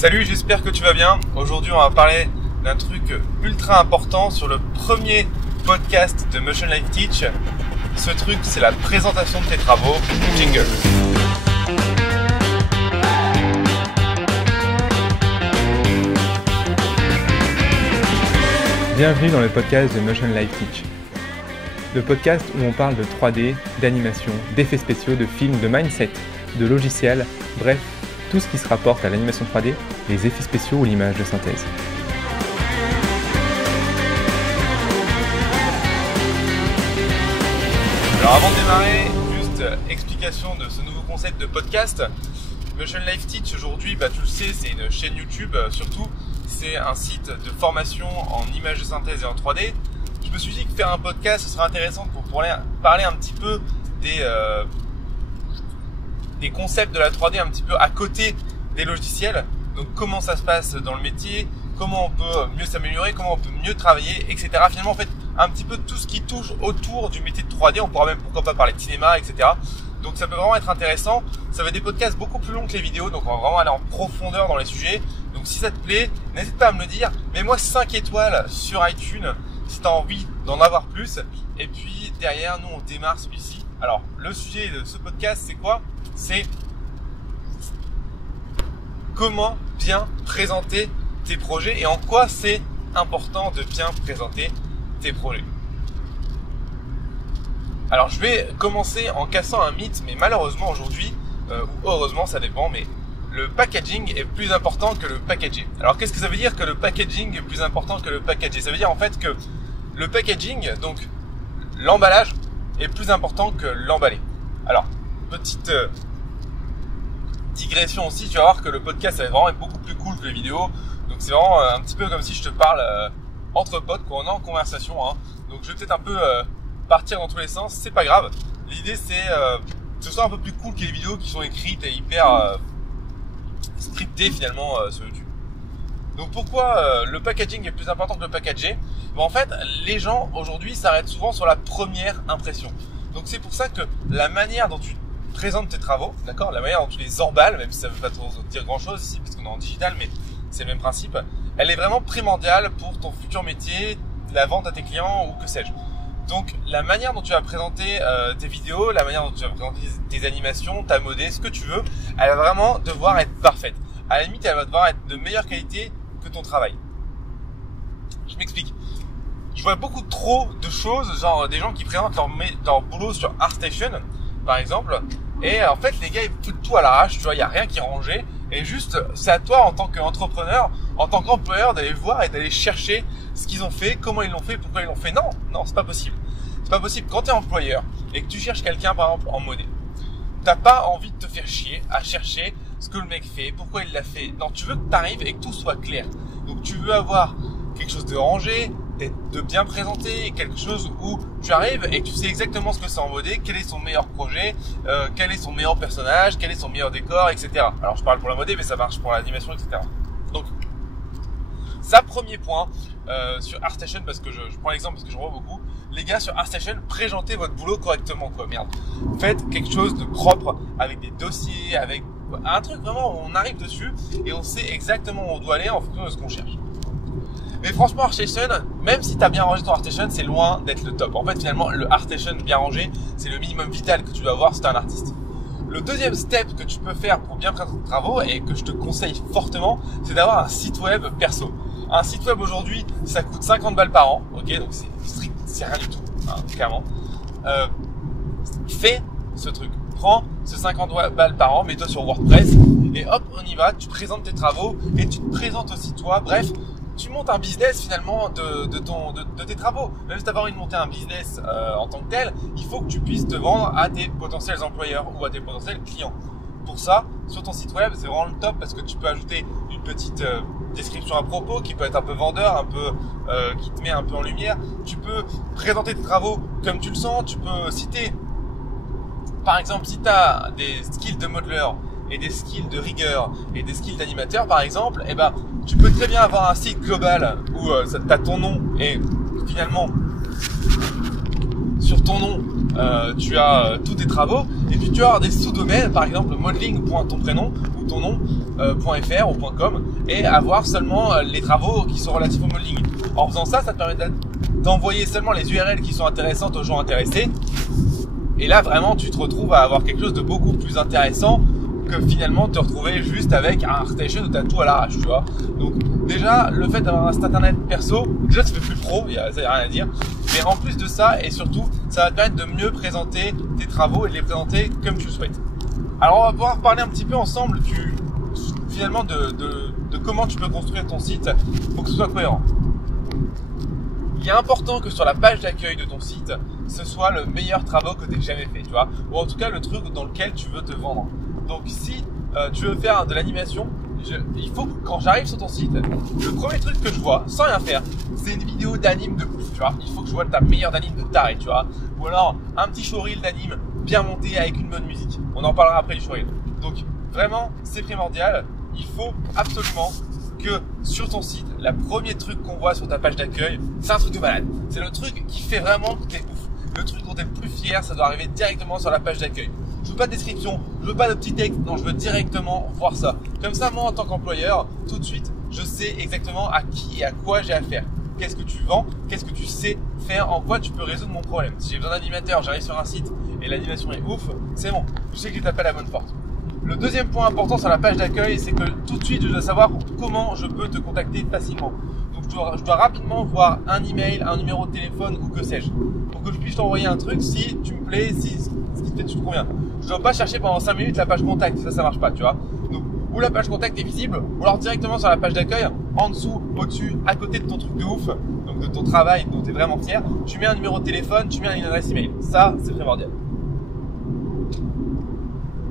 Salut, j'espère que tu vas bien. Aujourd'hui, on va parler d'un truc ultra important sur le premier podcast de Motion Life Teach. Ce truc, c'est la présentation de tes travaux. Jingle. Bienvenue dans le podcast de Motion Life Teach. Le podcast où on parle de 3D, d'animation, d'effets spéciaux, de films, de mindset, de logiciels, bref, tout ce qui se rapporte à l'animation 3D, les effets spéciaux ou l'image de synthèse. Alors avant de démarrer, juste explication de ce nouveau concept de podcast. Motion Life Teach aujourd'hui, tu le sais, c'est une chaîne YouTube surtout. C'est un site de formation en images de synthèse et en 3D. Je me suis dit que faire un podcast, ce serait intéressant pour parler un petit peu des concepts de la 3D un petit peu à côté des logiciels. Donc comment ça se passe dans le métier, comment on peut mieux s'améliorer, comment on peut mieux travailler, etc. Finalement, en fait, un petit peu tout ce qui touche autour du métier de 3D. On pourra même pourquoi pas parler de cinéma, etc. Donc ça peut vraiment être intéressant. Ça va être des podcasts beaucoup plus longs que les vidéos, donc on va vraiment aller en profondeur dans les sujets. Donc si ça te plaît, n'hésite pas à me le dire. Mets-moi 5 étoiles sur iTunes si tu as envie d'en avoir plus. Et puis derrière, nous on démarre celui-ci. Alors le sujet de ce podcast, c'est quoi ? C'est comment bien présenter tes projets et en quoi c'est important de bien présenter tes projets. Alors je vais commencer en cassant un mythe, mais malheureusement aujourd'hui, ou heureusement ça dépend, mais le packaging est plus important que le packagé. Alors qu'est-ce que ça veut dire que le packaging est plus important que le packagé ? Ça veut dire en fait que le packaging, donc l'emballage, est plus important que l'emballé. Alors, petite digression aussi, tu vas voir que le podcast ça va vraiment être beaucoup plus cool que les vidéos. Donc c'est vraiment un petit peu comme si je te parle entre potes, qu'on est en conversation. Donc je vais peut-être un peu partir dans tous les sens, c'est pas grave. L'idée c'est que ce soit un peu plus cool que les vidéos qui sont écrites et hyper scriptées finalement sur YouTube. Donc pourquoi le packaging est plus important que le packagé ? En fait, les gens aujourd'hui s'arrêtent souvent sur la première impression. Donc c'est pour ça que la manière dont tu présentes tes travaux, d'accord, la manière dont tu les emballes, même si ça ne veut pas dire grand chose ici parce qu'on est en digital, mais c'est le même principe, elle est vraiment primordiale pour ton futur métier, la vente à tes clients ou que sais-je. Donc la manière dont tu vas présenter tes vidéos, la manière dont tu vas présenter tes animations, ta modée, ce que tu veux, elle va vraiment devoir être parfaite. À la limite, elle va devoir être de meilleure qualité que ton travail. Je m'explique. Je vois beaucoup trop de choses, genre des gens qui présentent leur boulot sur ArtStation, par exemple, et en fait les gars ils foutent tout à l'arrache, tu vois, il y a rien qui est rangé, et juste c'est à toi en tant qu'entrepreneur, en tant qu'employeur d'aller voir et d'aller chercher ce qu'ils ont fait, comment ils l'ont fait, pourquoi ils l'ont fait. Non, c'est pas possible. C'est pas possible. Quand tu es employeur et que tu cherches quelqu'un par exemple en modé, t'as pas envie de te faire chier à chercher ce que le mec fait, pourquoi il l'a fait. Non, tu veux que tu arrives et que tout soit clair. Donc tu veux avoir quelque chose de rangé, de bien présenté, quelque chose où tu arrives et que tu sais exactement ce que c'est en modé, quel est son meilleur projet, quel est son meilleur personnage, quel est son meilleur décor, etc. Alors je parle pour la modé, mais ça marche pour l'animation, etc. Donc ça, premier point sur ArtStation, parce que je prends l'exemple parce que je vois beaucoup. Les gars sur ArtStation, présentez votre boulot correctement, quoi. Merde. Faites quelque chose de propre, avec des dossiers, avec un truc vraiment où on arrive dessus et on sait exactement où on doit aller en fonction de ce qu'on cherche. Mais franchement, ArtStation, même si tu as bien rangé ton ArtStation, c'est loin d'être le top. En fait, finalement, le ArtStation bien rangé, c'est le minimum vital que tu dois avoir si tu es un artiste. Le deuxième step que tu peux faire pour bien présenter tes travaux et que je te conseille fortement, c'est d'avoir un site web perso. Un site web aujourd'hui, ça coûte 50 balles par an, ok, donc c'est rien du tout, clairement. Fais ce truc. Prends ce 50 balles par an, mets-toi sur WordPress et hop, on y va. Tu présentes tes travaux et tu te présentes aussi toi. Bref, tu montes un business finalement de tes travaux. Même si tu n'as pas envie de monter un business en tant que tel, il faut que tu puisses te vendre à tes potentiels employeurs ou à tes potentiels clients. Pour ça, sur ton site web, c'est vraiment le top parce que tu peux ajouter une petite description à propos qui peut être un peu vendeur, un peu qui te met un peu en lumière. Tu peux présenter tes travaux comme tu le sens. Tu peux citer, par exemple, si tu as des skills de modeleur et des skills de rigueur et des skills d'animateur par exemple, tu peux très bien avoir un site global où tu as ton nom et finalement sur ton nom tu as tous tes travaux, et puis tu as des sous-domaines, par exemple modeling.tonprénom ou ton nom.fr ou .com, et avoir seulement les travaux qui sont relatifs au modeling. En faisant ça, ça te permet d'envoyer seulement les URL qui sont intéressantes aux gens intéressés. Et là, vraiment, tu te retrouves à avoir quelque chose de beaucoup plus intéressant que finalement te retrouver juste avec un ArtStation où tu as tout à l'arrache, tu vois. Donc déjà, le fait d'avoir un site internet perso, déjà ça fait plus pro, ça y a rien à dire. Mais en plus de ça, et surtout, ça va te permettre de mieux présenter tes travaux et de les présenter comme tu le souhaites. Alors on va pouvoir parler un petit peu ensemble finalement de comment tu peux construire ton site pour que ce soit cohérent. Il est important que sur la page d'accueil de ton site, ce soit le meilleur travaux que tu aies jamais fait, tu vois, ou en tout cas le truc dans lequel tu veux te vendre. Donc si tu veux faire de l'animation, il faut que quand j'arrive sur ton site, le premier truc que je vois, sans rien faire, c'est une vidéo d'anime de ouf, tu vois. Il faut que je vois ta meilleure d'anime de taré, tu vois. Ou alors un petit showreel d'anime bien monté avec une bonne musique. On en parlera après du showreel. Donc vraiment, c'est primordial. Il faut absolument que sur ton site, le premier truc qu'on voit sur ta page d'accueil, c'est un truc de malade. C'est le truc qui fait vraiment que t'es ouf. Le truc dont t'es le plus fier, ça doit arriver directement sur la page d'accueil. Je veux pas de description, je veux pas de petit texte, non, je veux directement voir ça. Comme ça, moi, en tant qu'employeur, tout de suite, je sais exactement à qui et à quoi j'ai affaire. Qu'est-ce que tu vends, qu'est-ce que tu sais faire, en quoi tu peux résoudre mon problème. Si j'ai besoin d'animateur, j'arrive sur un site et l'animation est ouf, c'est bon, je sais que j'ai tapé à la bonne porte. Le deuxième point important sur la page d'accueil, c'est que tout de suite, je dois savoir comment je peux te contacter facilement. Donc, je dois rapidement voir un email, un numéro de téléphone ou que sais-je, pour que je puisse t'envoyer un truc si tu me plais, si tu te conviens. Je dois pas chercher pendant 5 minutes la page contact, ça marche pas, tu vois. Donc, ou la page contact est visible, ou alors directement sur la page d'accueil, en dessous, au-dessus, à côté de ton truc de ouf, donc de ton travail dont tu es vraiment fier, tu mets un numéro de téléphone, tu mets une adresse email. Ça, c'est primordial.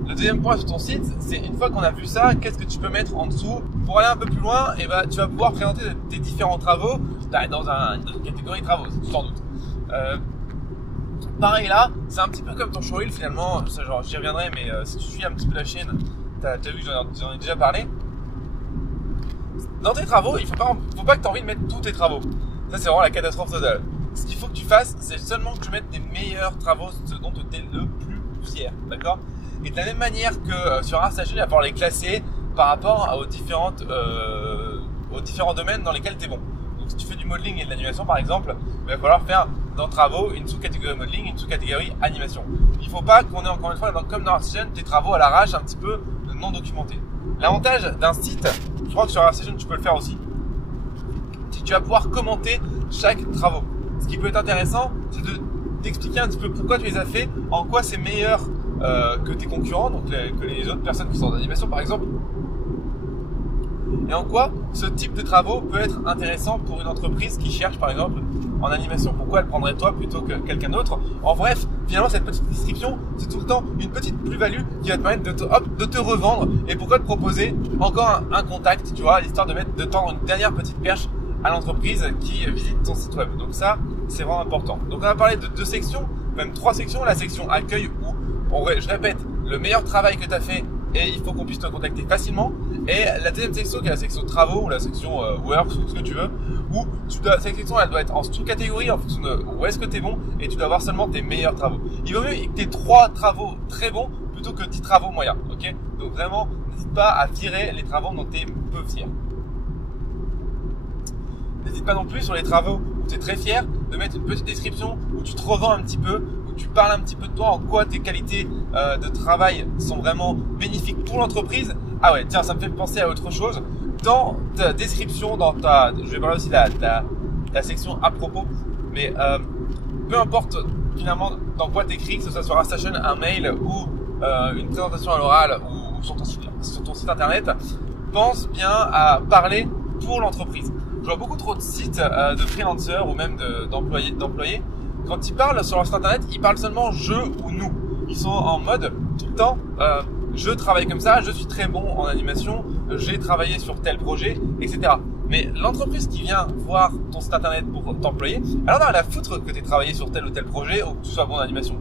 Le deuxième point sur ton site, c'est une fois qu'on a vu ça, qu'est-ce que tu peux mettre en dessous? Pour aller un peu plus loin, et tu vas pouvoir présenter tes différents travaux dans une catégorie travaux, sans doute. Pareil là, c'est un petit peu comme ton showreel finalement, ça, genre j'y reviendrai, mais si tu suis un petit peu la chaîne, t'as vu que j'en ai déjà parlé. Dans tes travaux, il faut pas que tu aies envie de mettre tous tes travaux. Ça c'est vraiment la catastrophe totale. Ce qu'il faut que tu fasses, c'est seulement que tu mettes tes meilleurs travaux, ce dont tu es le plus fier, d'accord? Et de la même manière que sur ArtStation, il va falloir les classer par rapport aux différents domaines dans lesquels tu es bon. Donc si tu fais du modeling et de l'animation par exemple, il va falloir faire dans travaux une sous-catégorie modeling et une sous-catégorie animation. Il ne faut pas qu'on ait encore une fois, comme dans ArtStation, tes travaux à l'arrache un petit peu non documentés. L'avantage d'un site, je crois que sur ArtStation tu peux le faire aussi, c'est que tu vas pouvoir commenter chaque travaux. Ce qui peut être intéressant, c'est d'expliquer un petit peu pourquoi tu les as fait, en quoi c'est meilleur que tes concurrents, donc que les autres personnes qui sont en animation par exemple, et en quoi ce type de travaux peut être intéressant pour une entreprise qui cherche par exemple en animation. Pourquoi elle prendrait toi plutôt que quelqu'un d'autre? En bref, finalement cette petite description, c'est tout le temps une petite plus-value qui va te permettre de te revendre et pourquoi te proposer encore un contact, tu vois, l'histoire de tendre une dernière petite perche à l'entreprise qui visite ton site web. Donc ça, c'est vraiment important. Donc on va parler de 2 sections, même 3 sections. La section accueil où je répète, le meilleur travail que tu as fait et il faut qu'on puisse te contacter facilement. Et la deuxième section qui est la section travaux ou la section works ou ce que tu veux, où cette section elle doit être en sous-catégorie en fonction de où est-ce que tu es bon et tu dois avoir seulement tes meilleurs travaux. Il vaut mieux que tu aies 3 travaux très bons plutôt que 10 travaux moyens. Ok? Donc vraiment, n'hésite pas à virer les travaux dont tu es peu fier. N'hésite pas non plus sur les travaux où tu es très fier de mettre une petite description où tu te revends un petit peu, où tu parles un petit peu de toi, en quoi tes qualités de travail sont vraiment bénéfiques pour l'entreprise. Ah ouais, tiens, ça me fait penser à autre chose. Dans ta description, je vais parler aussi de la section à propos, mais peu importe finalement dans quoi tu écris, que ce soit sur ArtStation, un mail ou une présentation à l'oral ou sur ton site internet, pense bien à parler pour l'entreprise. Je vois beaucoup trop de sites de freelancers ou même d'employés. Quand ils parlent sur leur site internet, ils parlent seulement je ou nous. Ils sont en mode tout le temps je travaille comme ça, je suis très bon en animation, j'ai travaillé sur tel projet, etc. Mais l'entreprise qui vient voir ton site internet pour t'employer, alors elle a foutre que tu aies travaillé sur tel ou tel projet ou que tu sois bon en animation.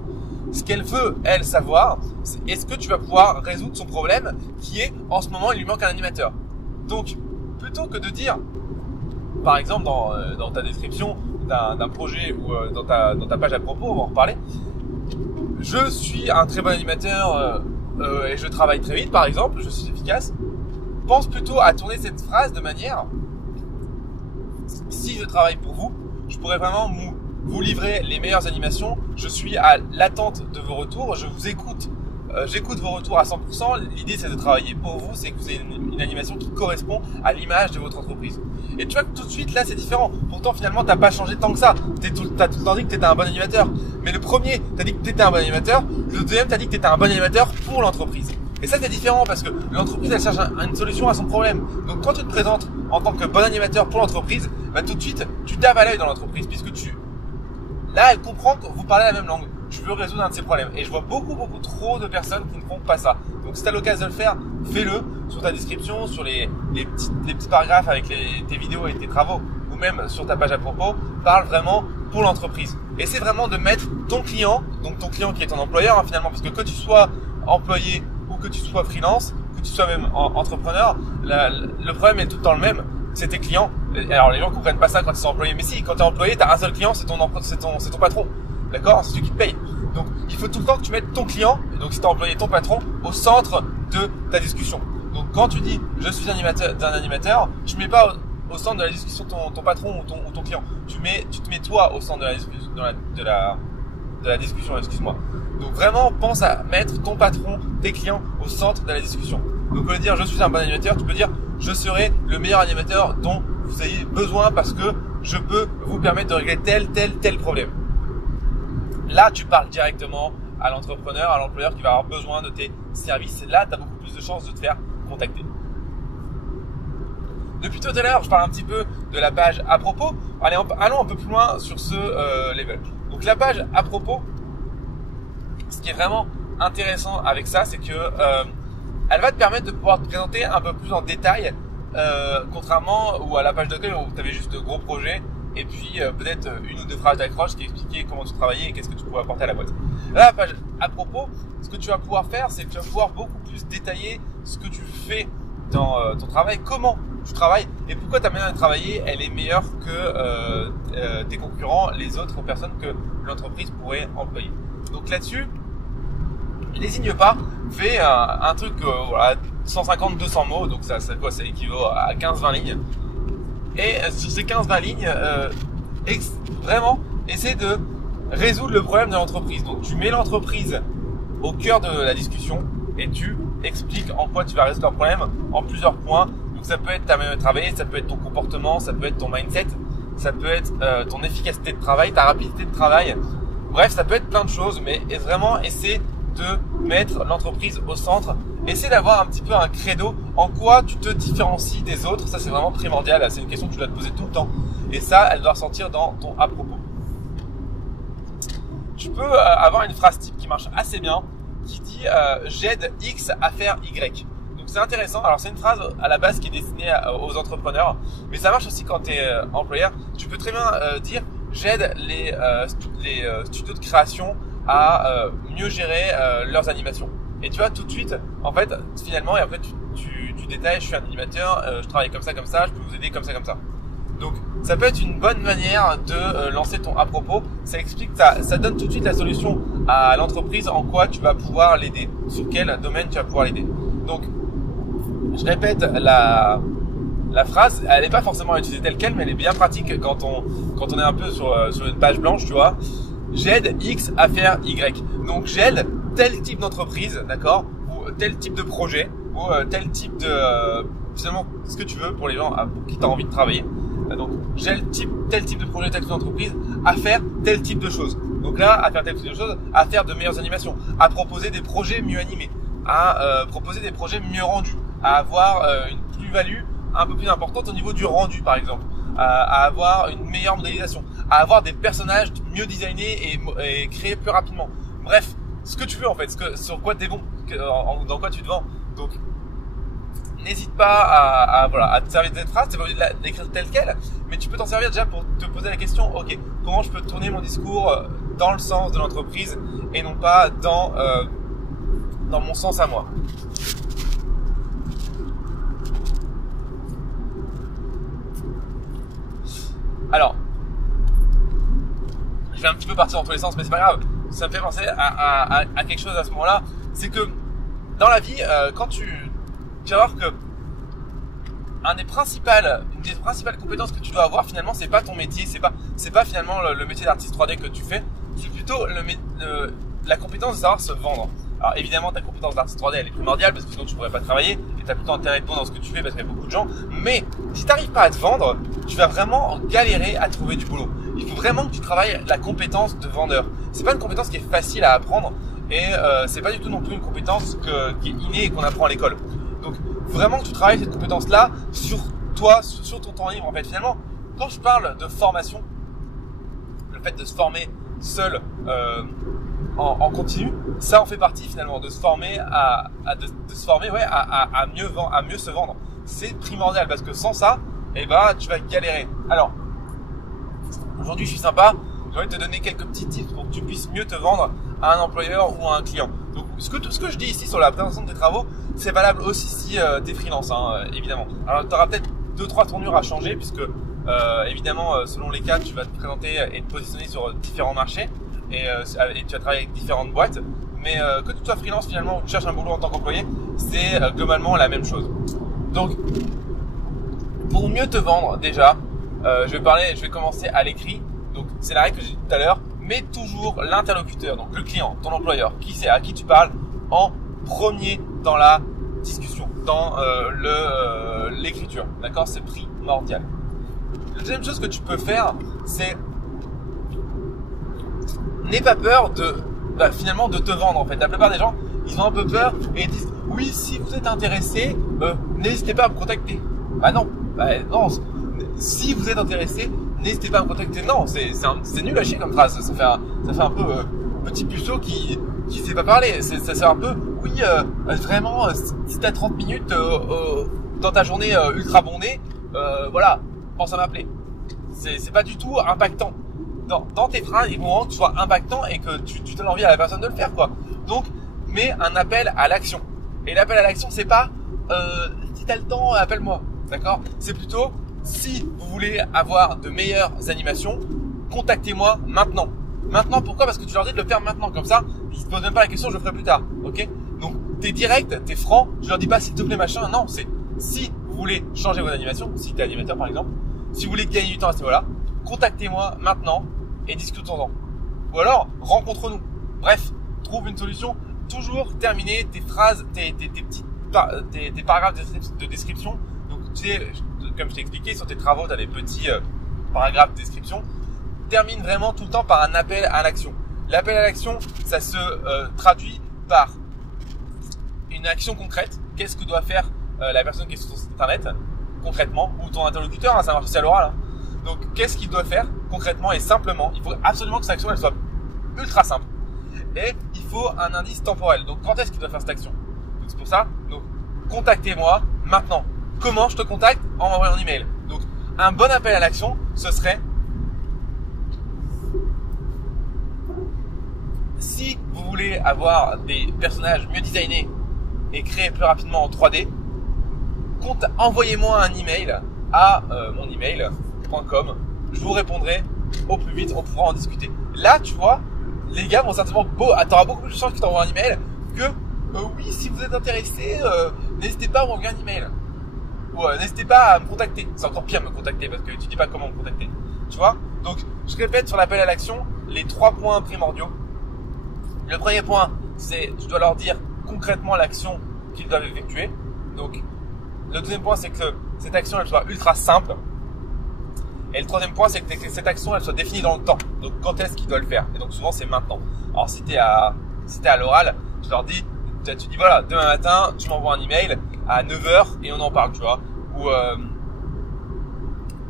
Ce qu'elle veut, elle, savoir, c'est est-ce que tu vas pouvoir résoudre son problème qui est en ce moment il lui manque un animateur. Donc plutôt que de dire par exemple dans ta description d'un projet ou dans ta page à propos, on va en reparler, je suis un très bon animateur et je travaille très vite par exemple, je suis efficace. Pense plutôt à tourner cette phrase de manière, si je travaille pour vous, je pourrais vraiment vous livrer les meilleures animations, je suis à l'attente de vos retours, je vous écoute, j'écoute vos retours à 100%, l'idée c'est de travailler pour vous, c'est que vous ayez une animation qui correspond à l'image de votre entreprise. Et tu vois que tout de suite là c'est différent, pourtant finalement t'as pas changé tant que ça, t'as tout le temps dit que t'étais un bon animateur, mais le premier t'as dit que t'étais un bon animateur, le deuxième t'as dit que t'étais un bon animateur pour l'entreprise. Et ça c'est différent parce que l'entreprise elle cherche une solution à son problème. Donc quand tu te présentes en tant que bon animateur pour l'entreprise, bah tout de suite tu tapes à l'œil dans l'entreprise puisque là elle comprend que vous parlez la même langue. Tu veux résoudre un de ces problèmes. Et je vois beaucoup trop de personnes qui ne font pas ça. Donc si tu as l'occasion de le faire, fais-le sur ta description, sur les petits paragraphes avec tes vidéos et tes travaux, ou même sur ta page à propos, parle vraiment pour l'entreprise. Et c'est vraiment de mettre ton client, donc ton client qui est ton employeur finalement, parce que tu sois employé ou que tu sois freelance, que tu sois même entrepreneur, le problème est tout le temps le même. C'est tes clients. Alors les gens comprennent pas ça quand ils sont employés, mais si, quand tu es employé, tu as un seul client, c'est ton patron. D'accord? C'est celui qui te paye. Donc, il faut tout le temps que tu mettes ton client, donc si tu as employé ton patron, au centre de ta discussion. Donc, quand tu dis « je suis un animateur », tu ne mets pas au centre de la discussion ton patron ou ton client. Tu te mets toi au centre de la discussion, excuse-moi. Donc, vraiment, pense à mettre ton patron, tes clients au centre de la discussion. Donc, au lieu de dire « je suis un bon animateur », tu peux dire « je serai le meilleur animateur dont vous ayez besoin parce que je peux vous permettre de régler tel problème ». Là, tu parles directement à l'entrepreneur, à l'employeur qui va avoir besoin de tes services. Et là, tu as beaucoup plus de chances de te faire contacter. Depuis tout à l'heure, je parle un petit peu de la page à propos. Allons un peu plus loin sur ce level. Donc la page à propos, ce qui est vraiment intéressant avec ça, c'est que elle va te permettre de pouvoir te présenter un peu plus en détail, contrairement ou à la page d'accueil où tu avais juste de gros projets. Et puis peut-être une ou deux phrases d'accroche qui expliquaient comment tu travaillais et qu'est-ce que tu pouvais apporter à la boîte. Là, la page à propos, ce que tu vas pouvoir faire, c'est que tu vas pouvoir beaucoup plus détailler ce que tu fais dans ton travail, comment tu travailles et pourquoi ta manière de travailler, elle est meilleure que tes concurrents, les autres personnes que l'entreprise pourrait employer. Donc là-dessus, n'hésite pas, fais un truc, voilà, 150-200 mots, donc ça équivaut à 15-20 lignes. Et sur ces 15-20 lignes, vraiment, essaie de résoudre le problème de l'entreprise. Donc, tu mets l'entreprise au cœur de la discussion et tu expliques en quoi tu vas résoudre leur problème en plusieurs points. Donc, ça peut être ta manière de travailler, ça peut être ton comportement, ça peut être ton mindset, ça peut être ton efficacité de travail, ta rapidité de travail. Bref, ça peut être plein de choses, mais vraiment, essaie de mettre l'entreprise au centre. Essaie d'avoir un petit peu un credo en quoi tu te différencies des autres. Ça, c'est vraiment primordial. C'est une question que tu dois te poser tout le temps. Et ça, elle doit ressortir dans ton à propos. Tu peux avoir une phrase type qui marche assez bien qui dit j'aide X à faire Y. Donc, c'est intéressant. Alors, c'est une phrase à la base qui est destinée aux entrepreneurs. Mais ça marche aussi quand tu es employeur. Tu peux très bien dire j'aide les studios de création à mieux gérer leurs animations. Et tu vois, tout de suite, en fait, finalement, et après tu détailles, je suis un animateur, je travaille comme ça, je peux vous aider comme ça. Donc, ça peut être une bonne manière de lancer ton à propos. Ça explique, ça donne tout de suite la solution à l'entreprise en quoi tu vas pouvoir l'aider, sur quel domaine tu vas pouvoir l'aider. Donc, je répète la phrase, elle n'est pas forcément utilisée telle quelle, mais elle est bien pratique quand on est un peu sur une page blanche, tu vois. J'aide X à faire Y. Donc, j'aide tel type d'entreprise, d'accord, ou tel type de projet, ou tel type de finalement ce que tu veux pour les gens pour qui tu as envie de travailler. Donc j'aide tel type de projet, tel type d'entreprise à faire tel type de choses. Donc là, à faire tel type de choses, à faire de meilleures animations, à proposer des projets mieux animés, à proposer des projets mieux rendus, à avoir une plus-value un peu plus importante au niveau du rendu par exemple, à avoir une meilleure modélisation, à avoir des personnages mieux designés et créés plus rapidement. Bref, ce que tu veux en fait, sur quoi tu es bon, dans quoi tu te vends. Donc, n'hésite pas à te servir de cette phrase. C'est pas obligé de l'écrire telle quelle, mais tu peux t'en servir déjà pour te poser la question, ok, comment je peux tourner mon discours dans le sens de l'entreprise et non pas dans mon sens à moi. Alors, je vais un petit peu partir dans tous les sens, mais c'est pas grave. ça me fait penser à quelque chose à ce moment-là. C'est que dans la vie, quand tu vas voir que une des principales compétences que tu dois avoir finalement, c'est pas ton métier, c'est pas finalement le métier d'artiste 3D que tu fais, c'est plutôt la compétence de savoir se vendre. Alors évidemment, ta compétence d'artiste 3D, elle est primordiale parce que sinon tu pourrais pas travailler et tu as plutôt intérêt de bon dans ce que tu fais parce qu'il y a beaucoup de gens. Mais si tu n'arrives pas à te vendre, tu vas vraiment galérer à trouver du boulot. Il faut vraiment que tu travailles la compétence de vendeur. C'est pas une compétence qui est facile à apprendre et c'est pas du tout non plus une compétence qui est innée et qu'on apprend à l'école. Donc vraiment que tu travailles cette compétence-là sur toi, sur ton temps libre en fait. Finalement, quand je parle de formation, le fait de se former seul en continu, ça en fait partie finalement, de se former à mieux se vendre. C'est primordial parce que sans ça, tu vas galérer. Alors, aujourd'hui je suis sympa, j'ai envie de te donner quelques petits tips pour que tu puisses mieux te vendre à un employeur ou à un client. Donc ce que je dis ici sur la présentation de tes travaux, c'est valable aussi si tu es freelance, évidemment. Alors tu auras peut-être 2-3 tournures à changer puisque évidemment selon les cas tu vas te présenter et te positionner sur différents marchés et tu vas travailler avec différentes boîtes. Mais que tu sois freelance finalement ou que tu cherches un boulot en tant qu'employé, c'est globalement la même chose. Donc pour mieux te vendre déjà, je vais commencer à l'écrit. Donc c'est la règle que j'ai dit tout à l'heure. Mets toujours l'interlocuteur, donc le client, ton employeur, qui c'est, à qui tu parles, en premier dans la discussion, dans l'écriture. D'accord, c'est primordial. La deuxième chose que tu peux faire, c'est n'aie pas peur finalement de te vendre en fait. La plupart des gens, ils ont un peu peur et ils disent oui, si vous êtes intéressé, n'hésitez pas à me contacter. Non, si vous êtes intéressé, n'hésitez pas à me contacter. Non, c'est nul à chier comme phrase. Ça fait un peu petit puceau qui sait pas parler. Ça fait un peu vraiment si t'as 30 minutes dans ta journée ultra bondée, pense à m'appeler. C'est pas du tout impactant. Dans tes phrases, il faut vraiment que tu sois impactant et que tu donnes envie à la personne de le faire, quoi. Donc, mets un appel à l'action. Et l'appel à l'action, c'est pas si t'as le temps, appelle-moi. D'accord? C'est plutôt si vous voulez avoir de meilleures animations, contactez-moi maintenant. Maintenant, pourquoi? Parce que tu leur dis de le faire maintenant. Comme ça, ils se posent même pas la question, je le ferai plus tard. Ok? Donc, t'es direct, t'es franc. Je leur dis pas s'il te plaît machin. Non, c'est si vous voulez changer vos animations, si t'es animateur par exemple, si vous voulez gagner du temps à ce niveau-là, contactez-moi maintenant et discutons-en. Ou alors, rencontre-nous. Bref, trouve une solution. Toujours terminer tes phrases, tes paragraphes de description. Donc, tu sais, comme je t'ai expliqué, sur tes travaux, tu as des petits paragraphes de description. Termine vraiment tout le temps par un appel à l'action. L'appel à l'action, ça se traduit par une action concrète. Qu'est-ce que doit faire la personne qui est sur ton site internet concrètement, ou ton interlocuteur, ça marche aussi à l'oral. Donc, qu'est-ce qu'il doit faire concrètement et simplement? Il faut absolument que cette action elle soit ultra simple. Et il faut un indice temporel. Donc, quand est-ce qu'il doit faire cette action? Donc, c'est pour ça. Donc, contactez-moi maintenant. Comment je te contacte? En m'envoyant un email. Donc, un bon appel à l'action, ce serait si vous voulez avoir des personnages mieux designés et créés plus rapidement en 3D, envoyez-moi un email à mon email.com. Je vous répondrai au plus vite, on pourra en discuter. Là, tu vois, les gars vont certainement t'auras beaucoup plus de chance qu'ils t'envoient un email que oui, si vous êtes intéressé, n'hésitez pas à m'envoyer un email. Ou n'hésitez pas à me contacter. C'est encore pire me contacter parce que tu dis pas comment me contacter. Tu vois? Donc, je répète sur l'appel à l'action les 3 points primordiaux. Le premier point, c'est tu dois leur dire concrètement l'action qu'ils doivent effectuer. Donc, le deuxième point, c'est que cette action, elle soit ultra simple. Et le troisième point, c'est que cette action, elle soit définie dans le temps. Donc, quand est-ce qu'ils doivent le faire? Et donc, souvent, c'est maintenant. Alors, si t'es à l'oral, je leur dis, tu dis voilà, demain matin, tu m'envoies un email à 9h et on en parle, tu vois.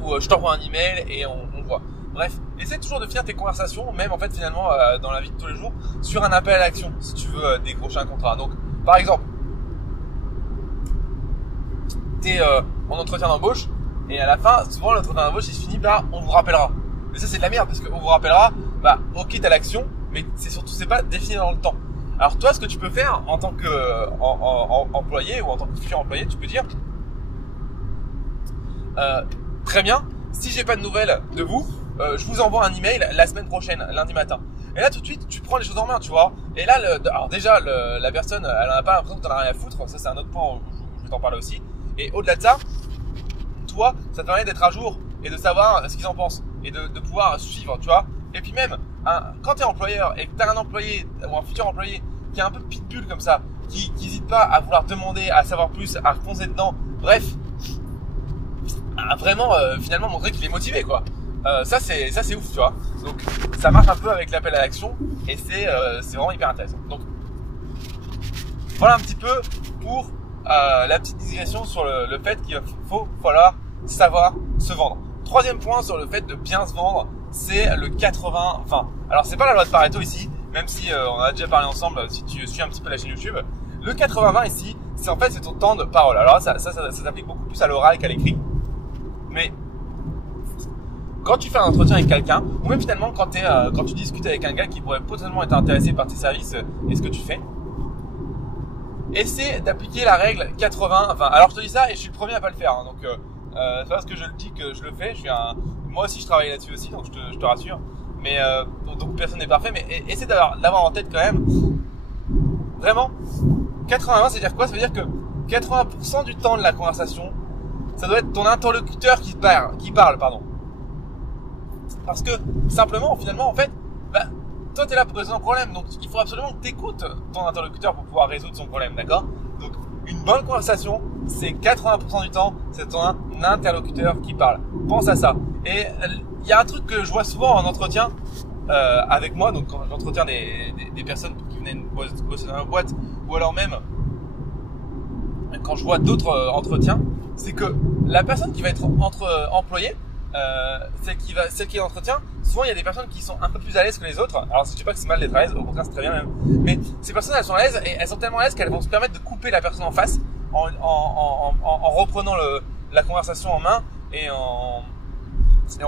Ou je t'envoie un email et on voit. Bref, essaie toujours de finir tes conversations, même en fait finalement dans la vie de tous les jours, sur un appel à l'action si tu veux décrocher un contrat. Donc, par exemple, t'es en entretien d'embauche et à la fin, souvent l'entretien d'embauche il se finit par on vous rappellera. Mais ça c'est de la merde parce qu'on vous rappellera, ok t'as l'action, mais c'est pas défini dans le temps. Alors toi, ce que tu peux faire en tant que employé ou en tant que futur employé, tu peux dire très bien, si j'ai pas de nouvelles de vous, je vous envoie un email la semaine prochaine, lundi matin. Et là, tout de suite, tu prends les choses en main, tu vois. Et là, alors déjà, la personne, elle en a pas l'impression que t'en as rien à foutre. Ça, c'est un autre point où je vais t'en parler aussi. Et au-delà de ça, toi, ça te permet d'être à jour et de savoir ce qu'ils en pensent et de pouvoir suivre, tu vois. Et puis même, quand t'es employeur et que t'as un employé ou un futur employé qui est un peu pitbull comme ça, qui n'hésite pas à vouloir demander, à savoir plus, à foncer dedans, bref, à vraiment finalement montrer qu'il est motivé, quoi. Ça c'est ouf, tu vois. Donc ça marche un peu avec l'appel à l'action et c'est vraiment hyper intéressant. Donc voilà un petit peu pour la petite digression sur le fait qu'il faut falloir savoir se vendre. Troisième point sur le fait de bien se vendre, c'est le 80-20. Alors c'est pas la loi de Pareto ici, même si on a déjà parlé ensemble, si tu suis un petit peu la chaîne YouTube. Le 80-20 ici, c'est en fait c'est ton temps de parole. Alors ça s'applique beaucoup plus à l'oral qu'à l'écrit. Mais quand tu fais un entretien avec quelqu'un, ou même finalement quand tu discutes avec un gars qui pourrait potentiellement être intéressé par tes services et ce que tu fais, essaie d'appliquer la règle 80-20. Alors je te dis ça et je suis le premier à pas le faire, hein, donc c'est parce que je le dis que je le fais. Moi aussi je travaille là-dessus aussi, donc je te rassure. Mais donc personne n'est parfait, mais essaie d'avoir en tête quand même. Vraiment, 80-20, c'est dire quoi? Ça veut dire que 80% du temps de la conversation, ça doit être ton interlocuteur qui parle. Parce que simplement, finalement, en fait, toi t'es là pour résoudre un problème, donc il faut absolument que t'écoutes ton interlocuteur pour pouvoir résoudre son problème, d'accord? Donc une bonne conversation, c'est 80% du temps, c'est ton interlocuteur qui parle. Pense à ça. Et il y a un truc que je vois souvent en entretien avec moi, donc quand j'entretiens des personnes qui venaient bosser dans la boîte, ou alors même quand je vois d'autres entretiens, c'est que la personne qui va être employée, celle qui est en entretien, souvent il y a des personnes qui sont un peu plus à l'aise que les autres. Alors je dis pas que c'est mal d'être à l'aise, au contraire c'est très bien même. Mais ces personnes elles sont à l'aise et elles sont tellement à l'aise qu'elles vont se permettre de couper la personne en face en reprenant la conversation en main et en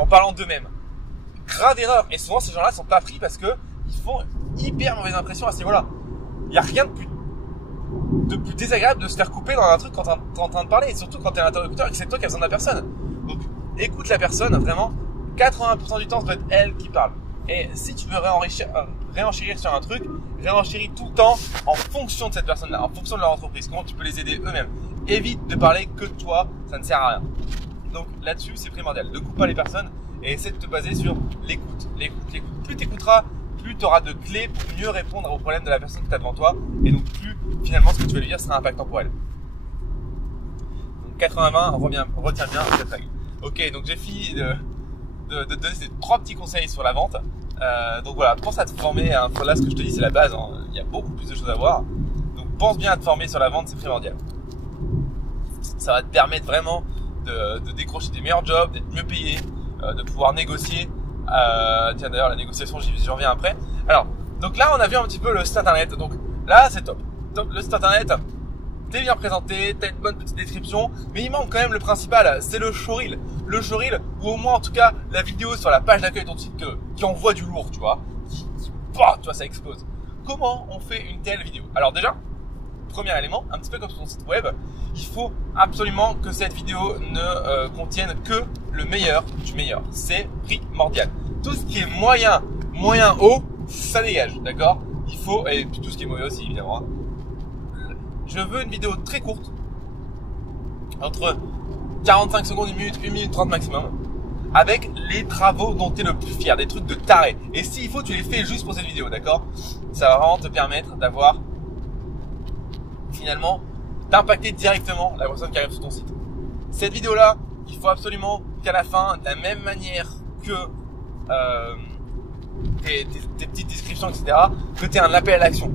parlant d'eux-mêmes. Grave erreur. Et souvent ces gens-là sont pas pris parce que ils font hyper mauvaise impression à ce niveau-là. Il y a rien de plus désagréable de se faire couper dans un truc quand t'es en train de parler, et surtout quand t'es l'interlocuteur et que c'est toi qui as besoin de la personne. Donc écoute la personne, vraiment 80% du temps ça doit être elle qui parle. Et si tu veux réenchérir sur un truc, réenchéris tout le temps en fonction de cette personne-là, en fonction de leur entreprise, comment tu peux les aider eux-mêmes. Évite de parler que de toi, ça ne sert à rien. Donc là-dessus c'est primordial, ne coupe pas les personnes et essaie de te baser sur l'écoute. Plus t'écouteras, plus tu auras de clés pour mieux répondre aux problèmes de la personne que tu as devant toi, et donc plus finalement ce que tu vas lui dire sera impactant pour elle. Donc 80-20, retiens bien cette règle. Ok, donc j'ai fini de donner ces 3 petits conseils sur la vente. Donc voilà, pense à te former, hein. Là ce que je te dis c'est la base, hein. Il y a beaucoup plus de choses à voir. Donc pense bien à te former sur la vente, c'est primordial. Ça va te permettre vraiment de décrocher des meilleurs jobs, d'être mieux payé, de pouvoir négocier. Tiens d'ailleurs la négociation j'en reviens après. Alors donc là on a vu un petit peu le site internet, donc là c'est top. Le site internet, t'es bien présenté, t'as une bonne petite description, mais il manque quand même le principal, c'est le showreel. Le showreel, ou au moins en tout cas la vidéo sur la page d'accueil de ton site qui envoie du lourd, tu vois, tu vois, ça explose. Comment on fait une telle vidéo? Alors déjà, premier élément, un petit peu comme sur ton site web, il faut absolument que cette vidéo ne contienne que le meilleur du meilleur. C'est primordial. Tout ce qui est moyen haut, ça dégage, d'accord? Il faut, et puis tout ce qui est mauvais aussi évidemment, hein. Je veux une vidéo très courte, entre 45 secondes, 1 minute 30 maximum, avec les travaux dont tu es le plus fier, des trucs de taré. Et s'il faut, tu les fais juste pour cette vidéo, d'accord? Ça va vraiment te permettre d'avoir, finalement, d'impacter directement la personne qui arrive sur ton site. Cette vidéo-là, il faut absolument qu'à la fin, de la même manière que tes petites descriptions, etc., que tu aies un appel à l'action.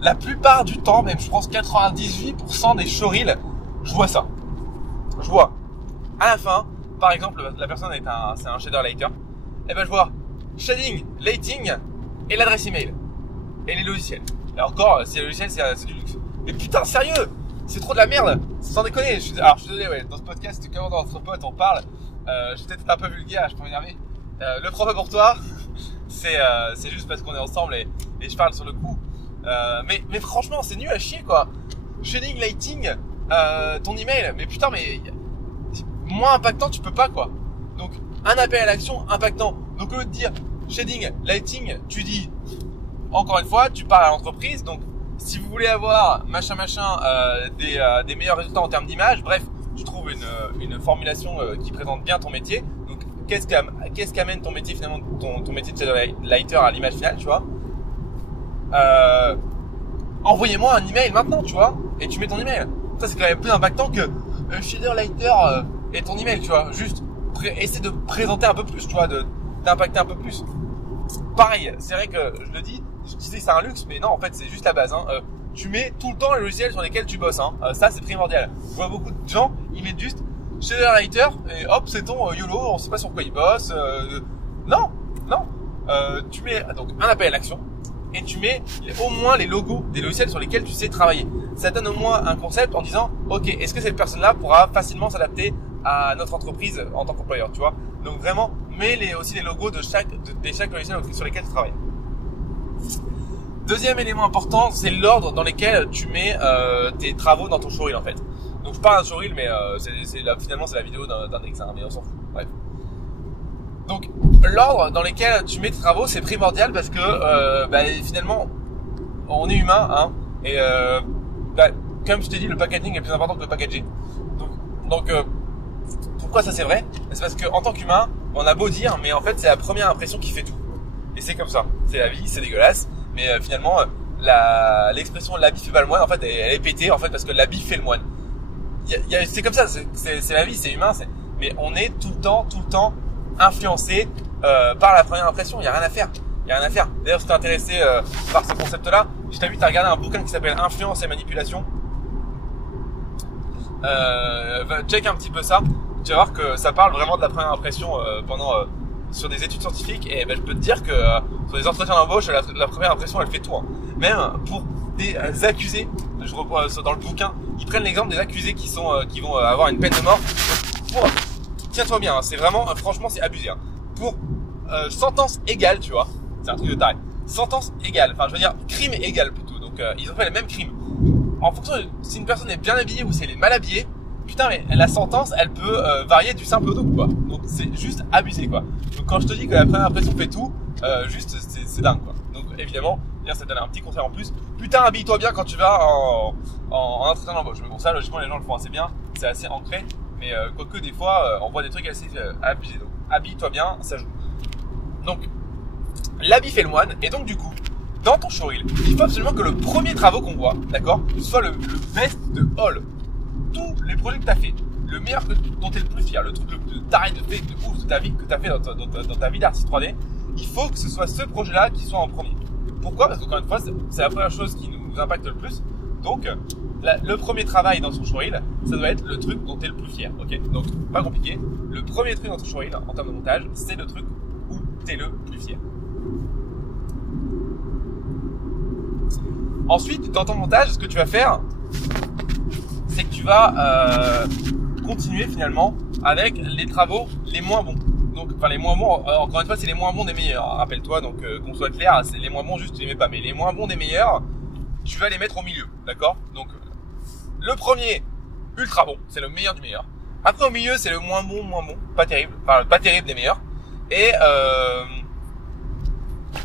La plupart du temps, même je pense 98% des showreels, je vois ça. Je vois à la fin, par exemple, la personne c'est un shader lighter, et ben je vois shading, lighting et l'adresse email et les logiciels. Et encore, si les logiciels c'est du luxe. Mais putain, sérieux, c'est trop de la merde, sans déconner. Alors je suis désolé, ouais, dans ce podcast, comment dans notre pote on parle, je suis peut-être un peu vulgaire, je peux m'énerver. Le prends pas pour toi, c'est juste parce qu'on est ensemble et je parle sur le coup. Mais franchement, c'est nul à chier quoi. Shading, lighting, ton email, mais putain, mais moins impactant, tu peux pas quoi. Donc un appel à l'action impactant. Donc au lieu de dire shading, lighting, tu dis encore une fois, tu parles à l'entreprise, donc si vous voulez avoir des meilleurs résultats en termes d'image, bref, tu trouves une formulation qui présente bien ton métier. Donc qu'est-ce qu'amène ton métier finalement, ton métier de shadow lighter à l'image finale, tu vois. Envoyez-moi un email maintenant, tu vois, et tu mets ton email. Ça c'est quand même plus impactant que shadow lighter et ton email, tu vois. Juste essaie de présenter un peu plus, tu vois, d'impacter un peu plus. Pareil, c'est vrai que je le dis, je disais que c'est un luxe, mais non, en fait c'est juste la base. Tu mets tout le temps les logiciels sur lesquels tu bosses. Ça c'est primordial. Je vois beaucoup de gens, ils mettent juste shadow lighter et hop, c'est ton YOLO, on sait pas sur quoi ils bossent. Non. Tu mets donc un appel à l'action et tu mets au moins les logos des logiciels sur lesquels tu sais travailler. Ça donne au moins un concept en disant, ok, est-ce que cette personne-là pourra facilement s'adapter à notre entreprise en tant qu'employeur, tu vois. Donc vraiment, mets aussi les logos de chaque logiciel sur lesquels tu travailles. Deuxième élément important, c'est l'ordre dans lequel tu mets tes travaux dans ton showreel en fait. Donc je parle d'un showreel, mais finalement c'est la vidéo d'un examen, mais on s'en fout. Bref. Donc l'ordre dans lequel tu mets tes travaux, c'est primordial parce que finalement on est humain, et comme je t'ai dit, le packaging est plus important que le packaging. Donc pourquoi ça c'est vrai? C'est parce que en tant qu'humain, on a beau dire, mais en fait c'est la première impression qui fait tout. Et c'est comme ça. C'est la vie, c'est dégueulasse. Mais finalement, l'expression l'habit fait pas le moine, en fait, elle est pétée, en fait, parce que l'habit fait le moine. C'est comme ça, c'est la vie, c'est humain, mais on est tout le temps influencé par la première impression. Il y a rien à faire. D'ailleurs, si t'es intéressé par ce concept-là, je t'invite à regarder un bouquin qui s'appelle Influence et manipulation. Check un petit peu ça. Tu vas voir que ça parle vraiment de la première impression sur des études scientifiques, et je peux te dire que sur des entretiens d'embauche, la première impression elle fait tout. Même pour des accusés, je reprends dans le bouquin, ils prennent l'exemple des accusés qui vont avoir une peine de mort. Tiens-toi bien, c'est vraiment, franchement c'est abusé. Pour sentence égale, tu vois, c'est un truc de taré. Sentence égale, enfin je veux dire crime égal plutôt. Donc ils ont fait les mêmes crimes. En fonction de si une personne est bien habillée ou si elle est mal habillée, putain, mais la sentence, elle peut varier du simple au double, quoi. Donc c'est juste abusé, quoi. Donc quand je te dis que la première impression fait tout, juste c'est dingue, quoi. Donc évidemment, ça te donne un petit conseil en plus. Putain, habille-toi bien quand tu vas en entretien d'embauche. Mais bon, ça, logiquement, les gens le font assez bien, c'est assez ancré. Mais quoique des fois, on voit des trucs assez abusés. Donc habille-toi bien, ça joue. Donc l'habit fait le moine, et donc du coup, dans ton showreel, il faut absolument que le premier travaux qu'on voit, d'accord, soit le best de all. Tous les projets que tu as fait, le meilleur dont tu es le plus fier, le truc le plus taré de ouf de ta vie que tu as fait dans ta vie d'artiste 3D, il faut que ce soit ce projet-là qui soit en premier. Pourquoi? Parce qu'encore une fois, c'est la première chose qui nous impacte le plus. Donc, le premier travail dans ton showreel, ça doit être le truc dont tu es le plus fier. Ok? Donc, pas compliqué. Le premier truc dans ton showreel, en termes de montage, c'est le truc où tu es le plus fier. Ensuite, dans ton montage, ce que tu vas faire, c'est que tu vas continuer finalement avec les travaux les moins bons. Donc, enfin les moins bons, encore une fois, c'est les moins bons des meilleurs. Rappelle-toi, donc qu'on soit clair, c'est les moins bons, juste tu les mets pas, mais les moins bons des meilleurs, tu vas les mettre au milieu, d'accord? Donc, le premier, ultra bon, c'est le meilleur du meilleur. Après, au milieu, c'est le moins bon, pas terrible, enfin pas terrible des meilleurs. Et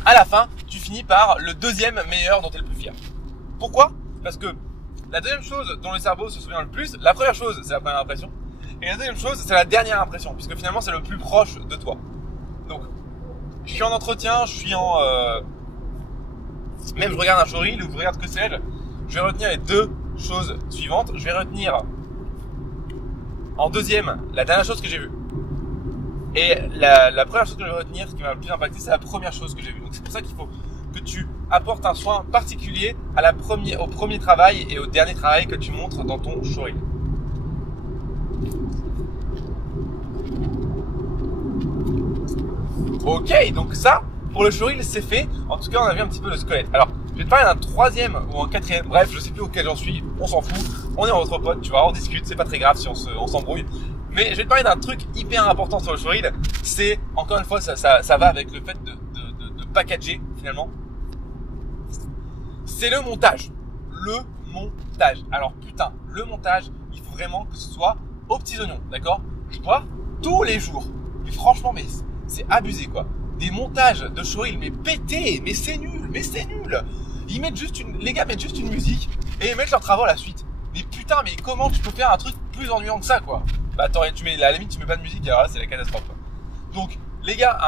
à la fin, tu finis par le deuxième meilleur dont tu es le plus fier. Pourquoi? Parce que la deuxième chose dont le cerveau se souvient le plus, la première chose, c'est la première impression. Et la deuxième chose, c'est la dernière impression, puisque finalement, c'est le plus proche de toi. Donc, je suis en entretien, même je regarde un showreel ou je regarde que sais-je, je vais retenir les deux choses suivantes. Je vais retenir en deuxième la dernière chose que j'ai vue. Et la première chose que je vais retenir, ce qui m'a le plus impacté, c'est la première chose que j'ai vue. Donc c'est pour ça qu'il faut que tu apportes un soin particulier au premier travail et au dernier travail que tu montres dans ton showreel. Ok, donc ça, pour le showreel, c'est fait. En tout cas, on a vu un petit peu le squelette. Alors, je vais te parler d'un troisième ou un quatrième. Bref, je sais plus auquel j'en suis. On s'en fout. On est entre potes, tu vois, on discute. C'est pas très grave si on s'embrouille. Mais je vais te parler d'un truc hyper important sur le showreel. C'est, encore une fois, ça va avec le fait de packager, finalement. C'est le montage. Le montage. Alors, putain, le montage, il faut vraiment que ce soit aux petits oignons, d'accord? Je vois tous les jours. Mais franchement, c'est abusé, quoi. des montages de showreel mais pétés, mais c'est nul. Ils mettent juste les gars mettent juste une musique et ils mettent leurs travaux à la suite. Mais putain, mais comment tu peux faire un truc plus ennuyant que ça, quoi? Bah attends, à la limite tu mets pas de musique, alors là c'est la catastrophe, quoi. Donc les gars,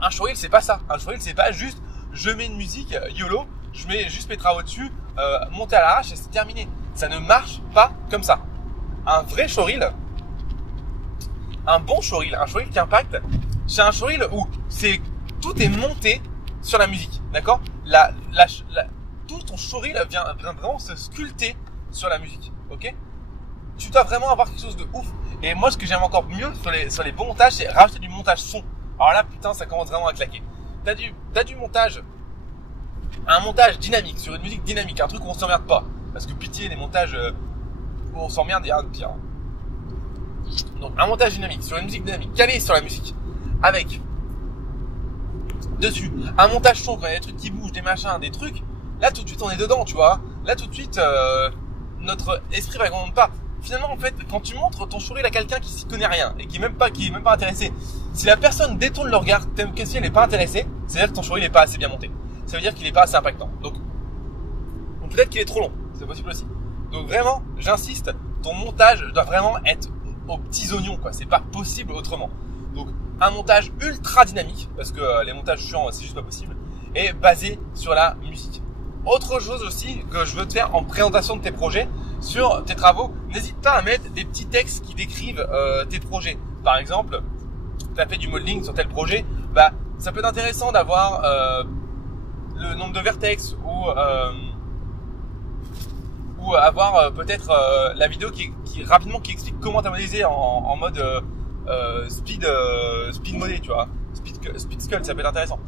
un showreel c'est pas ça. Un showreel c'est pas juste je mets une musique YOLO, je mets juste mes travaux dessus, monter à l'arrache et c'est terminé. Ça ne marche pas comme ça. Un vrai showreel, un bon showreel, un showreel qui impacte, c'est un showreel où tout est monté sur la musique, d'accord? Tout ton showreel vient vraiment se sculpter sur la musique, ok? Tu dois vraiment avoir quelque chose de ouf. Et moi, ce que j'aime encore mieux sur les bons montages, c'est rajouter du montage son. Alors là, putain, ça commence vraiment à claquer. T'as du montage, un montage dynamique sur une musique dynamique, un truc où on s'emmerde pas. Parce que pitié, les montages où on s'emmerde, il y a un de pire. Donc un montage dynamique sur une musique dynamique, calé sur la musique, avec dessus un montage son quand il y a des trucs qui bougent, des machins, des trucs. Là tout de suite on est dedans, tu vois. Là tout de suite notre esprit va gronder pas. Finalement en fait quand tu montres ton showreel à quelqu'un qui s'y connaît rien et qui est même pas intéressé, si la personne détourne le regard comme si elle n'est pas intéressée, c'est-à-dire que ton showreel n'est pas assez bien monté. Ça veut dire qu'il est pas assez impactant. Donc peut-être qu'il est trop long, c'est possible aussi. Donc vraiment, j'insiste, ton montage doit vraiment être aux petits oignons, quoi. C'est pas possible autrement. Donc un montage ultra dynamique, parce que les montages chiants c'est juste pas possible, et basé sur la musique. Autre chose aussi que je veux te faire en présentation de tes projets, sur tes travaux, n'hésite pas à mettre des petits textes qui décrivent tes projets. Par exemple, tu as fait du modeling sur tel projet, bah ça peut être intéressant d'avoir le nombre de vertex ou avoir peut-être la vidéo qui explique comment t'as modélisé en mode speed modé, tu vois, speed skull, ça peut être intéressant.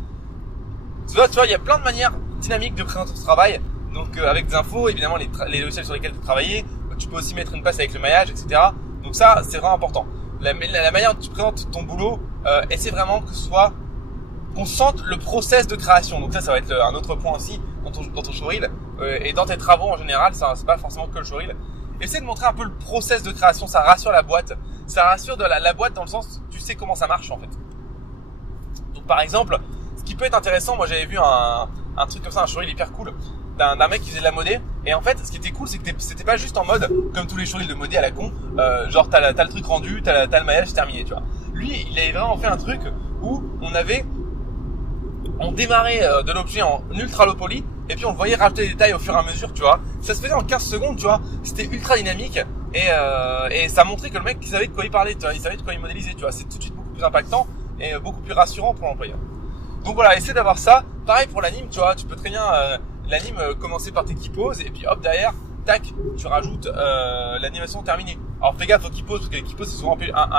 Tu vois, il y a plein de manières dynamiques de présenter ton travail. Donc avec des infos, évidemment les logiciels sur lesquels tu travailles, tu peux aussi mettre une place avec le maillage, etc. Donc ça, c'est vraiment important. La manière dont tu présentes ton boulot, essaie vraiment qu'on sente le process de création. Donc ça va être un autre point aussi dans ton showreel et dans tes travaux en général. Ça, c'est pas forcément que le showreel. Essaie de montrer un peu le process de création. Ça rassure la boîte. Ça rassure la boîte dans le sens tu sais comment ça marche en fait. Donc par exemple, ce qui peut être intéressant, moi j'avais vu un truc comme ça, un showreel hyper cool d'un mec qui faisait de la modé. Et en fait, ce qui était cool, c'est que c'était pas juste en mode comme tous les showreels de modé à la con, genre t'as le truc rendu, t'as le maillage terminé, tu vois. Lui, il avait vraiment fait un truc où on démarrait de l'objet en ultra low poly et puis on voyait rajouter des détails au fur et à mesure, tu vois. Ça se faisait en 15 secondes, tu vois. C'était ultra dynamique et ça montrait que le mec il savait de quoi il parlait, tu vois. Il savait de quoi il modélisait, tu vois. C'est tout de suite beaucoup plus impactant et beaucoup plus rassurant pour l'employeur. Donc voilà, essaie d'avoir ça. Pareil pour l'anime, tu vois. Tu peux très bien l'anime commencer par tes key poses et puis hop derrière, tac, tu rajoutes l'animation terminée. Alors fais gaffe aux key poses parce que les key poses c'est souvent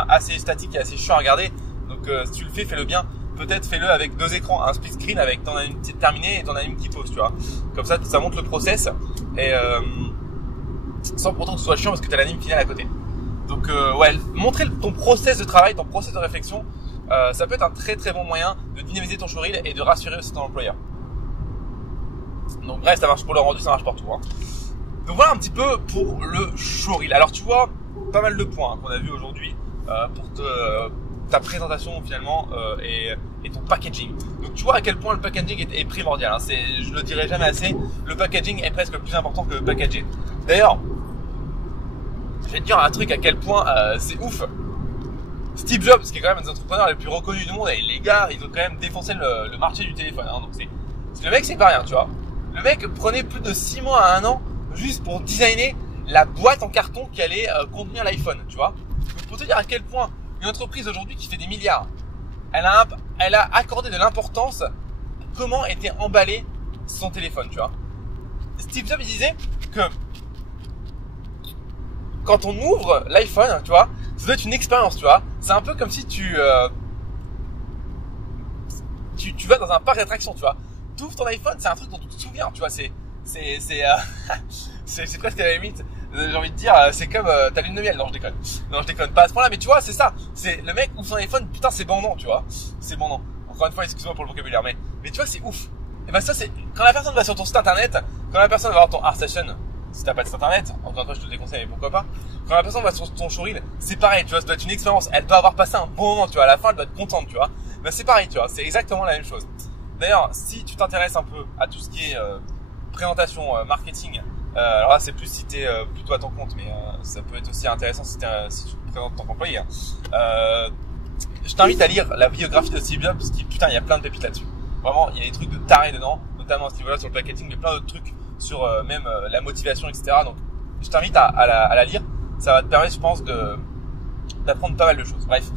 assez statique et assez chiant à regarder. Donc si tu le fais-le bien. Peut-être fais-le avec 2 écrans, un split screen avec ton anime terminé et ton anime qui pose, tu vois. Comme ça montre le process et sans pourtant que ce soit chiant parce que tu as l'anime final à côté. Donc ouais, montrer ton process de travail, ton process de réflexion, ça peut être un très très bon moyen de dynamiser ton showreel et de rassurer aussi ton employeur. Donc bref, ça marche pour le rendu, ça marche partout, hein. Donc voilà un petit peu pour le showreel. Alors tu vois, pas mal de points qu'on a vu aujourd'hui pour ta présentation finalement et ton packaging. Donc tu vois à quel point le packaging est primordial, hein. Je le dirai jamais assez, le packaging est presque plus important que le packaging. D'ailleurs, je vais te dire un truc à quel point c'est ouf. Steve Jobs, qui est quand même un des entrepreneurs les plus reconnus du monde, et les gars, ils ont quand même défoncé le marché du téléphone, hein. Donc le mec c'est pas rien, tu vois. Le mec prenait plus de 6 mois à 1 an juste pour designer la boîte en carton qui allait contenir l'iPhone, tu vois. Donc pour te dire à quel point une entreprise aujourd'hui qui fait des milliards, elle a accordé de l'importance à comment était emballé son téléphone, tu vois. Steve Jobs il disait que quand on ouvre l'iPhone, tu vois, ça doit être une expérience, tu vois. C'est un peu comme si tu vas dans un parc d'attractions, tu vois. Tu ouvres ton iPhone, c'est un truc dont tu te souviens, tu vois. C'est presque à la limite. J'ai envie de dire, c'est comme ta lune de miel. Non, je déconne pas à ce point-là, mais tu vois, c'est ça. C'est le mec ouvre son iPhone, putain, c'est bandant, tu vois. C'est bandant. Encore une fois, excuse-moi pour le vocabulaire, mais tu vois, c'est ouf. Et ben ça, c'est quand la personne va sur ton site internet, quand la personne va voir ton ArtStation, si t'as pas de site internet, encore une fois, je te le déconseille, mais pourquoi pas. Quand la personne va sur ton showreel, c'est pareil, tu vois, ça doit être une expérience. Elle doit avoir passé un bon moment, tu vois. À la fin, elle doit être contente, tu vois. Ben, c'est pareil, tu vois, c'est exactement la même chose. D'ailleurs, si tu t'intéresses un peu à tout ce qui est présentation, marketing, alors là c'est plus si t'es plutôt à ton compte, mais ça peut être aussi intéressant si tu te présentes en tant qu'employé. Je t'invite à lire la biographie de Steve Jobs parce qu'il il y a plein de pépites là-dessus. Vraiment, il y a des trucs de taré dedans, notamment à ce niveau-là sur le packaging, mais plein d'autres trucs sur même la motivation, etc. Donc, je t'invite à la lire. Ça va te permettre, je pense, d'apprendre pas mal de choses. Bref,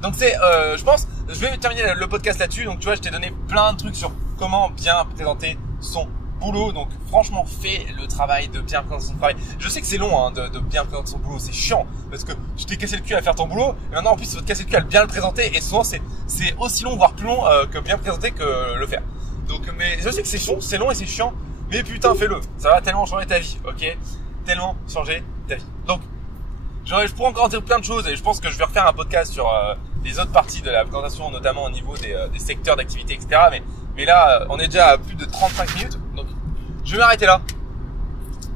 donc je pense, je vais terminer le podcast là-dessus. Donc, tu vois, je t'ai donné plein de trucs sur comment bien présenter son boulot. Donc, franchement, fais le travail de bien présenter son travail. Je sais que c'est long de bien présenter son boulot, c'est chiant parce que tu t'es cassé le cul à faire ton boulot et maintenant en plus il faut te casser le cul à bien le présenter et souvent c'est aussi long voire plus long que bien présenter que le faire. Donc, mais je sais que c'est long et c'est chiant, mais putain fais-le, ça va tellement changer ta vie, ok? Tellement changer ta vie. Donc, je pourrais encore dire plein de choses et je pense que je vais refaire un podcast sur les autres parties de la présentation, notamment au niveau des secteurs d'activité, etc. Mais là, on est déjà à plus de 35 minutes, donc je vais m'arrêter là.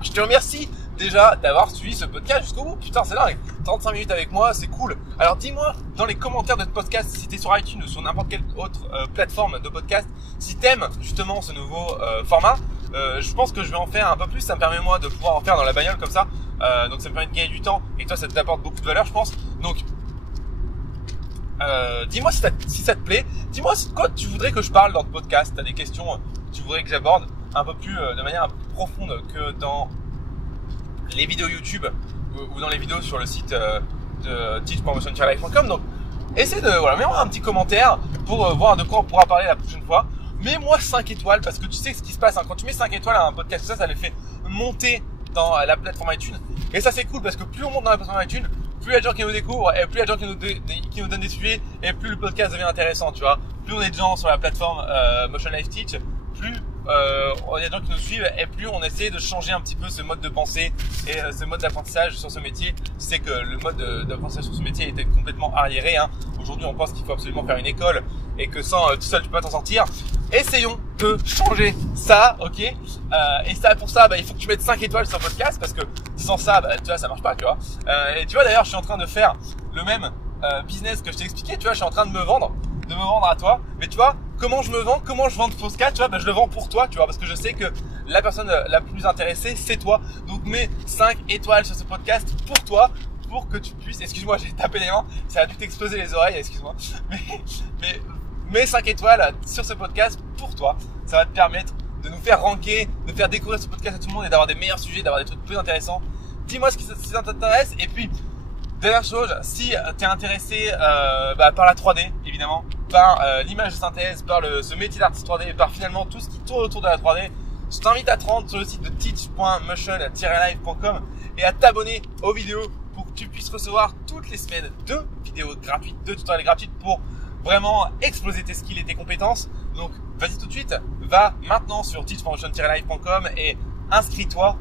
Je te remercie déjà d'avoir suivi ce podcast jusqu'au bout. Putain, c'est dingue. 35 minutes avec moi, c'est cool. Alors dis-moi dans les commentaires de ce podcast, si t'es sur iTunes ou sur n'importe quelle autre plateforme de podcast, si t'aimes justement ce nouveau format. Je pense que je vais en faire un peu plus. Ça me permet moi de pouvoir en faire dans la bagnole comme ça. Donc ça me permet de gagner du temps et toi ça t'apporte beaucoup de valeur, je pense. Donc dis-moi si ça te plaît. Dis-moi quoi tu voudrais que je parle dans le podcast. T'as des questions que tu voudrais que j'aborde un peu plus de manière un peu plus profonde que dans les vidéos YouTube ou dans les vidéos sur le site de teach.motion-life.com. Donc essaie de mets-moi un petit commentaire pour voir de quoi on pourra parler la prochaine fois. Mets-moi 5 étoiles parce que tu sais ce qui se passe quand tu mets 5 étoiles à un podcast, ça les fait monter dans la plateforme iTunes. Et ça c'est cool parce que plus on monte dans la plateforme iTunes, plus il y a de gens qui nous découvrent et plus il y a de gens qui nous donnent des sujets et plus le podcast devient intéressant, tu vois. Plus on est de gens sur la plateforme Motion Life Teach, plus il y a des gens qui nous suivent et plus on essaie de changer un petit peu ce mode de pensée et ce mode d'apprentissage sur ce métier. Tu sais que le mode d'apprentissage sur ce métier était complètement arriéré. Aujourd'hui on pense qu'il faut absolument faire une école et que sans tout seul tu peux pas t'en sortir. Essayons de changer ça, ok? Et ça, pour ça, il faut que tu mettes 5 étoiles sur le podcast parce que sans ça, tu vois, ça marche pas, tu vois. Et tu vois, d'ailleurs, je suis en train de faire le même business que je t'ai expliqué, tu vois, je suis en train de me vendre à toi. Mais tu vois, comment je me vends, comment je vends ce podcast, tu vois, je le vends pour toi, tu vois, parce que je sais que la personne la plus intéressée, c'est toi. Donc, mets 5 étoiles sur ce podcast pour toi, pour que tu puisses, excuse-moi, j'ai tapé les mains, ça a dû t'exploser les oreilles, excuse-moi. Mais mets 5 étoiles sur ce podcast pour toi. Ça va te permettre de nous faire ranker, de faire découvrir ce podcast à tout le monde et d'avoir des meilleurs sujets, d'avoir des trucs plus intéressants. Dis-moi si ça t'intéresse. Et puis, dernière chose, si t'es intéressé par la 3D, évidemment, par l'image de synthèse, par ce métier d'artiste 3D, par finalement tout ce qui tourne autour de la 3D, je t'invite à te rendre sur le site de teach.motion-live.com et à t'abonner aux vidéos pour que tu puisses recevoir toutes les semaines 2 vidéos gratuites, 2 tutoriels gratuits pour vraiment exploser tes skills et tes compétences. Donc vas-y tout de suite, va maintenant sur teach.motion-live.com et inscris-toi,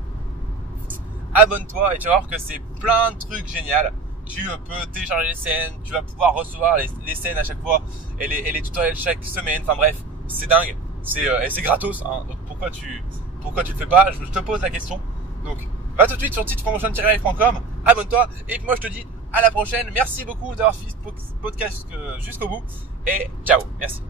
abonne-toi et tu vas voir que c'est plein de trucs géniaux. Tu peux télécharger les scènes, tu vas pouvoir recevoir les scènes à chaque fois et les tutoriels chaque semaine. Enfin bref, c'est dingue, c'est gratos. Donc pourquoi tu le fais pas? Je te pose la question. Donc va tout de suite sur teach.motion-live.com, abonne-toi et puis moi je te dis à la prochaine. Merci beaucoup d'avoir suivi ce podcast jusqu'au bout et ciao, merci.